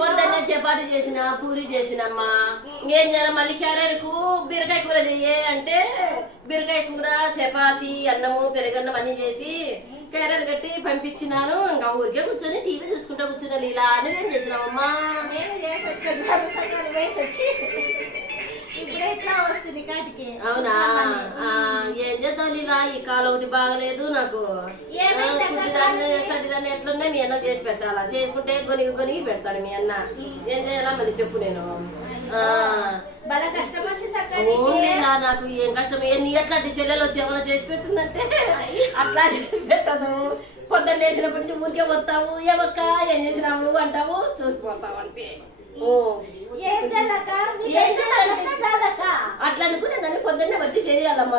పొద్దున్నే చపాతి చేసిన పూరి చేసినమ్మా. ఇంకేం చేయాలి మళ్ళీ క్యారియర్కు బీరకాయ కూర చెయ్యి అంటే బీరకాయ కూర చపాతి అన్నము పెరుగన్నం అన్ని చేసి క్యారియర్ కట్టి పంపించినాను. ఇంకా ఊరికే కూర్చొని టీవీ చూసుకుంటా కూర్చున్నా. ఇలా నువ్వేం చేసినావమ్మా? నేను చేసి వచ్చిన వేసి వచ్చి ఇప్పుడే ఇట్లా వస్తుంది కాటికి. అవునా? ఏం చేద్దాం ఇలా ఈ కాలం ఒకటి బాగలేదు నాకు. సరిదాన్ని ఎట్లున్నాయి మీ అన్న చేసి పెట్టాలా? చేసుకుంటే కొనిగి పెడతాడు మీ అన్న. ఏం చేయాలా మళ్ళీ చెప్పు. నేను బాగా కష్టం వచ్చింది ఓన్లీలా నాకు ఏం కష్టం. నీ ఎట్లాంటి చెల్లెలు వచ్చి ఏమైనా చేసి పెడుతుందంటే అట్లా చేసి పెట్టదు. పొద్దున్న లేచినప్పటి నుంచి ఊరికే వస్తావు, ఏమక్క ఏం చేసినావు అంటావు, చూసిపోతావు అంటే అట్లా అట్లా అనుకునే దాన్ని పొద్దున్నే వచ్చి చేయాలమ్మా.